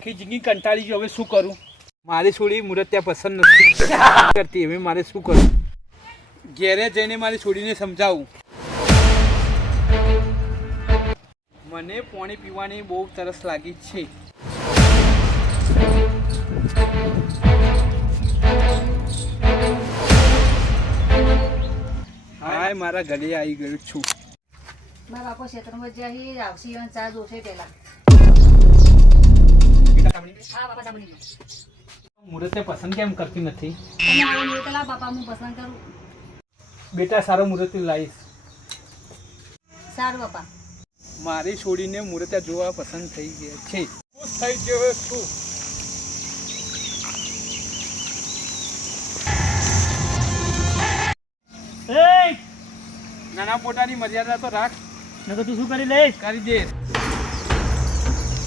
આખી જિંદગી કંટાળી ગયો હવે શું કરું? મારી છોડી મુરત ત્યાં પસંદ નથી કરતી હવે મારે શું કરું? ઘેરે જઈને મારી છોડીને સમજાવું. મને પાણી પીવાની બહુ તરસ લાગી છે. હાય મારા ઘરે આવી ગયો છું. મારા બાપો ક્ષેત્રમાં જઈ આવશે ચા જોશે પેલા મુરતે પસંદ કેમ કરતી નથી? બેટા સારો મુહૂર્ત લાવીશ સારું બાપા. મારી છોડીને મુહૂર્ત જોવા પસંદ થઈ ગયા છે. ખુશ થઈ ગયો છું. નાના પોતાની મર્યાદા તો રાખ. નકર તું શું કરી લઈશ? કરી દે.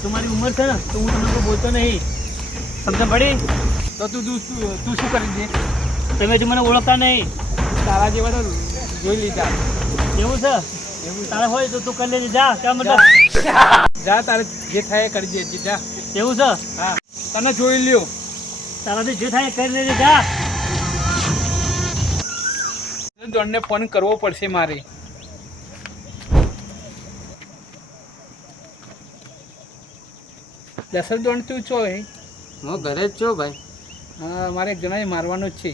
તમારી ઉંમર છે ને તો હું તમને બોલતો નહીં. સમજ પડી? તો તું તું તું- શું કરી દે તમે હજુ મને ઓળખતા નહીં. તારા જેવા તો જોઈ લીધા. એવું છે? એવું તારે હોય તો તું કરી લેજે જા ક્યાં મતલબ જા તારે જે થાય કરી દેજે જા. એવું છે? હા. તને જોઈ લ્યો. તારાથી જે થાય કરી લેજે જા. દોડને ફોન કરવો પડશે મારે. દસર દોણ તું છો એ હું ઘરે જ છું ભાઈ. હા મારે એક જણાએ મારવાનો જ છે.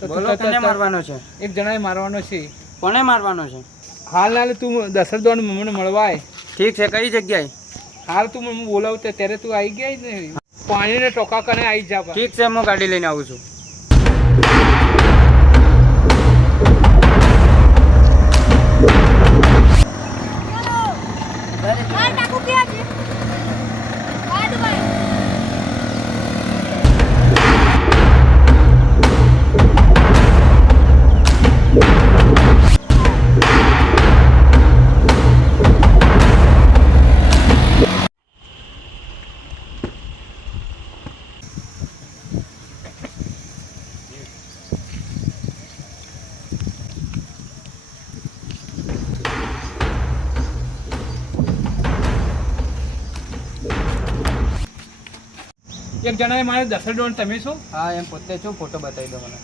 તો બોલો કોને મારવાનો છે? એક જણાએ મારવાનો છે. કોને મારવાનો છે? હાલ હાલ તું દસર દોણ મને મળવાય ઠીક છે કઈ જગ્યાએ? હાલ તું મને બોલાવતો ત્યારે તું આવી ગયા જ ને? પાણીને ટોકા કરીને આવી જા ઠીક છે હું ગાડી લઈને આવું છું? એક જણાએ મારે દસર ડોન તમે શું હા એમ પોતે છું ફોટો બતાવી દો મને.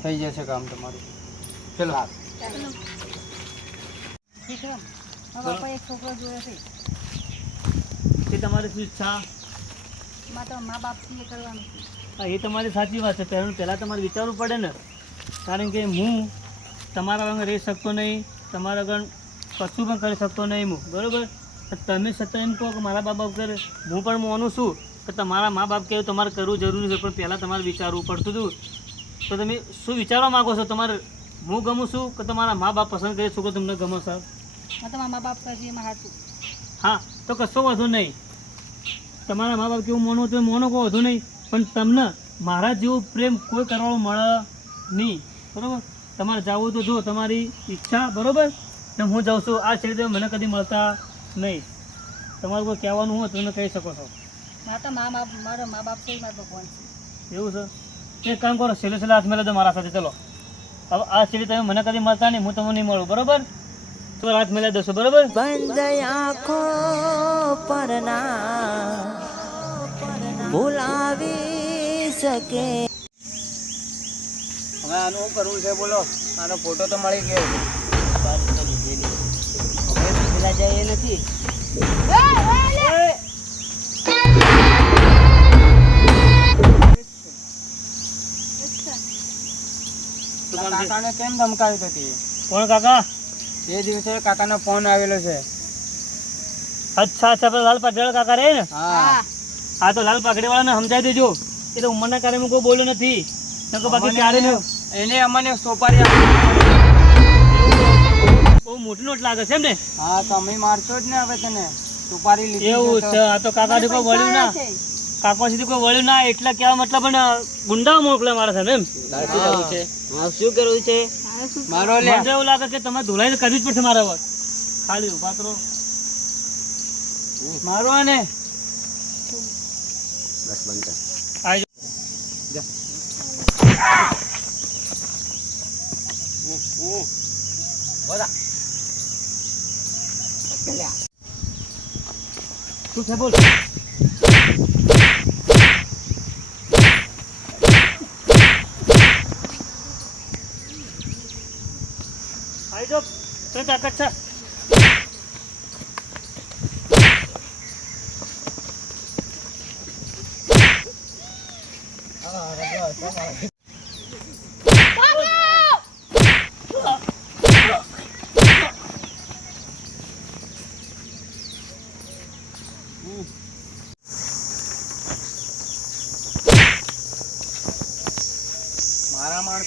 થઈ જશે કામ તમારું. ચલો. ઠીક છે મારા બાપા એક છોકરો જોયો છે. તે તમારી શું ઈચ્છા? મારે તો મા બાપથી એ કરવાનું હા એ તમારી સાચી વાત છે. પહેલાં પહેલાં તમારે વિચારવું પડે ને. કારણ કે હું તમારા વગર રહી શકતો નહીં તમારા વગર કશું પણ કરી શકતો નહીં હું બરાબર? તમે છતાં એમ કહો કે મારા મા બાપ કરે હું પણ માનું છું કે તમારા મા બાપ કહેવું તમારે કરવું જરૂરી છે પણ પહેલાં તમારે વિચારવું પડતું હતું. તો તમે શું વિચારવા માગો છો? તમારે હું ગમું છું કે તમારા મા બાપ પસંદ કરે છોકરો તમને ગમો સર મારે તો મા બાપ સાચું હા તો કશો વધુ નહીં. તમારા મા બાપ કેવું મોનો તો મોનો કોઈ વધુ નહીં પણ તમને મારા જેવો પ્રેમ કોઈ કરવાનો મળે નહીં બરાબર? તમારે જવું તો જો તમારી ઈચ્છા બરાબર? ને હું જાઉં છું. આ છેડે તમે મને કદી મળતા નહીં. તમારું કોઈ કહેવાનું હોય તો તમે કહી શકો છો. માતા મા બાપ મારા મા બાપ છે મારા ભગવાન છે. એવું છે? એક કામ કરો છેલ્લે છેલ્લે હાથ મેળે તો મારા સાથે ચલો. હવે આ છેડે તમે મને કદી મળતા નહીં હું તમને નહીં મળું બરાબર? તો હાથ મેળવી દોશો બરાબર? બંધ આંખો પરના ભૂલાવી શકે હવે આનું શું કરવું છે બોલો? આનો ફોટો તો મળી ગયો. પેલા જાય એ નથી કાકાને કેમ ધમકાવી હતી કોણ કાકા? એ દિવસે કાકાનો ફોન આવેલો છે. અચ્છા અચ્છા પેલા લાલ પાઘડી કાકા રે ને? હા. હા તો લાલ પાઘડી વાળાને સમજાવી દેજો. એટલે ઉંમરના કારણે હું કોઈ બોલ્યો નથી. બાકી ક્યારે ને એને અમને સોપારી આપી. બહુ મોટી નોટ લાગે છે એમ ને હા તમે મારશો જ ને હવે તને. સોપારી લીધી એવું છે છે આ તો કાકા કોઈ વળ્યું ના? છે કાકા સુધી કોઈ વળ્યું ના એટલે કેવા મતલબ પણ ગુંડા મોકલે મારા સાહેબ એમ હા શું કરવું છે? મારો લે. મને એવું લાગે કે તમે ધોલાઈ તો કરવી જ પડશે મારા પર ખાલી ઊભા તો બસ મારો કર આવી જાઓ. શું છે બોલ આવી જાઓ તને તાકાત છે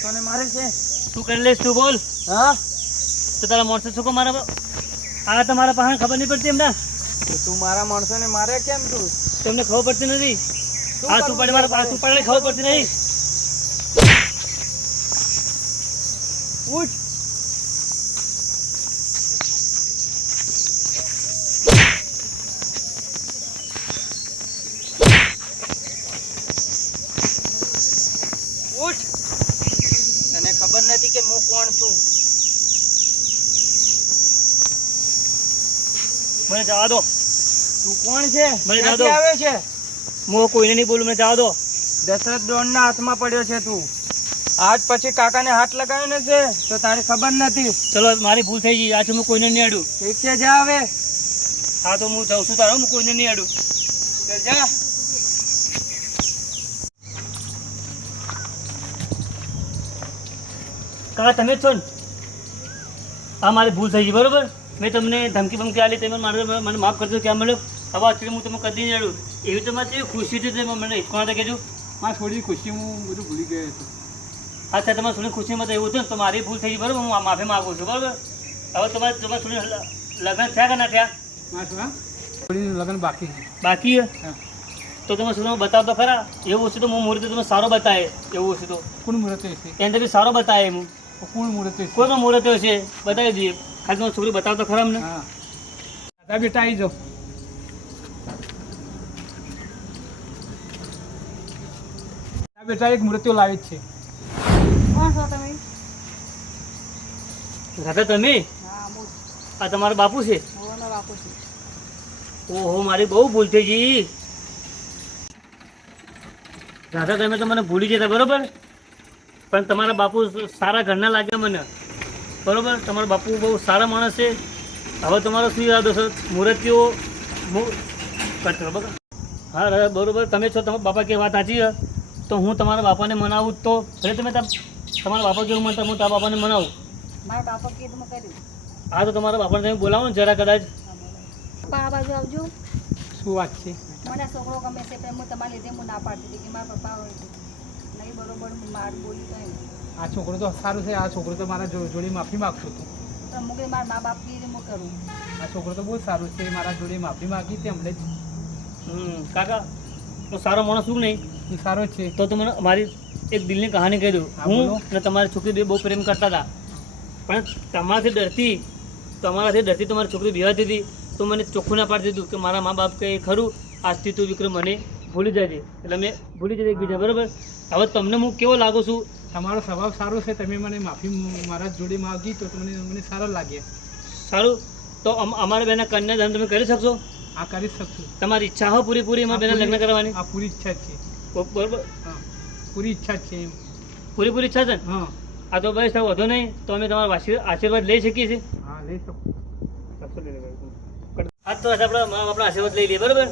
મારા માણસોને મારે છે? તું કરી લઈશ તું બોલ. હા? તો તારા માણસો શું કહો મારા આ તમારા પાસે ખબર નહીં પડતી એમના? તું મારા માણસોને મારે કેમ તું? તમને ખબર પડતી નથી. આ તું પડે મારા તું પડે ખબર પડતી નહીં પૂછ ઉઠ તને ખબર નથી કે હું કોણ છું મને જવા દો. તું કોણ છે? મને જવા દો. આવે છે? હું કોઈને નહીં બોલું મને જવા દો. દશરથ ડોનના હાથમાં પડ્યો છે તું. આજ પછી કાકાને હાથ લગાવ્યો ને છે તો તારી ખબર નથી. ચલો મારી ભૂલ થઈ ગઈ. આજે હું કોઈને નહીં અડું. ઠીક છે જા હવે. હા તો હું જાઉં છું. તારો હું કોઈને નહીં અડું. ચાલ જા. કાકા તમે જ છો ને? આ મારી ભૂલ થઈ ગઈ બરોબર? મેં તમને ધમકી બમકી આલી તમે મારે મને માફ કરજો કે મળ્યો? હવે અત્યારે હું તમને કદી નહીં એવી તો મારે ખુશી હતી તમે મને કોણ કહેજો. મારે થોડી ખુશી હું બધું ભૂલી ગયો હતો અચ્છા તમારે થોડી ખુશીમાં તો એવું હતું ને તો મારી ભૂલ થઈ ગઈ બરોબર? હું માફી માગું છું બરાબર? હવે તમારે તમારે થોડી લગ્ન થયા કે ના થયા? છોડીનું લગ્ન બાકી છે. બાકી છે? હા. તો તમે શું બતાવો તો ખરા? એવું હશે તો હું મુહૂર્ત તમે સારો બતાવે એવું હશે તો. કોણ મુહૂર્ત છે એને સારો બતાવે હું. કોણ મુહૂર્ત છે કોઈ પણ મુહૂર્ત હશે? બતાવી દઈએ. ખાલી તમારી છોકરી બતાવતો તો ખરા અમને. હા. દાદા બેટા આવી જાઓ. બેટા એક મૃત્યુ લાવી જ છે. કોણ છો તમે? રાધા તમે? આ તમારા બાપુ છે? બાપુ છું. ઓહો મારી બહુ ભૂલ થઈ ગઈ. રાધા તમે તો મને ભૂલી જતા બરોબર? પણ તમારા બાપુ સારા ઘરના લાગ્યા મને. બરોબર? તમારા બાપુ બહુ સારા માણસ છે. હવે તમારો શું ઈરાદો છે? મૂર્તિઓ કટ કરો બરાબર? હા બરાબર બરોબર. તમે છો તમારા બાપા કે વાત સાચી તો હું તમારા બાપાને મનાવું જ તો. ભલે તમે તમ- તમારા બાપા કેવું મનતા હું તારા બાપાને મનાવું. મારા બાપા કીધું મેં કર્યું હા તો તમારા બાપાને તમે બોલાવો ને જરા કદાચ. પપ્પા આ બાજુ આવજો. શું વાત છે? મને આ છોકરો ગમે છે પણ હું તમારા લીધે હું ના પાડતી હતી કે મારા પપ્પા હોય છે. નહીં બરોબર માર બોલી તો આ છોકરો તો સારું છે આ છોકરો તો મારા જોડે માફી માગતો હતો. પણ મારા મા બાપ કીધું હું કરું? આ છોકરો તો બહુ સારું છે મારા જોડે માફી માગી હતી હમણાં હમ કાકા હું સારો માણસ છું નહીં? સારો જ છે. તો તમને મારી એક દિલની કહાની કહી દઉં. હું અને તમારી છોકરી બે બહુ પ્રેમ કરતા હતા. પણ તમારાથી ડરતી તમારાથી ડરતી તમારી છોકરી બિહારતી હતી. તો મને ચોખ્ખું ના પાડી દીધું કે મારા મા બાપ કહે ખરું આજથી તું વિક્રમ મને ભૂલી જાય એટલે મેં ભૂલી જતી એકબીજા બરાબર? હવે તમને હું કેવો લાગુ છું? તમારો સ્વભાવ સારો છે તમે મને માફી મારા જોડે માગી તો તમને મને સારા લાગે. સારું? તો અમ- અમારા બેના કન્યાદાન તમે કરી શકશો? આ કરી શકશું. તમારી ઈચ્છા હો પૂરેપૂરી અમારા બેના લગ્ન કરવાની? આ પૂરી ઈચ્છા છે. બરાબર. હા પૂરી ઈચ્છા છે એમ. પૂરેપૂરી ઈચ્છા છે? હા. આ તો બસ વધુ નહીં. તો અમે તમારા આશીર્વાદ લઈ શકીએ છીએ. હા લઈ શકું. આ તો આપણે આપણા આશીર્વાદ લઈ લઈએ બરાબર?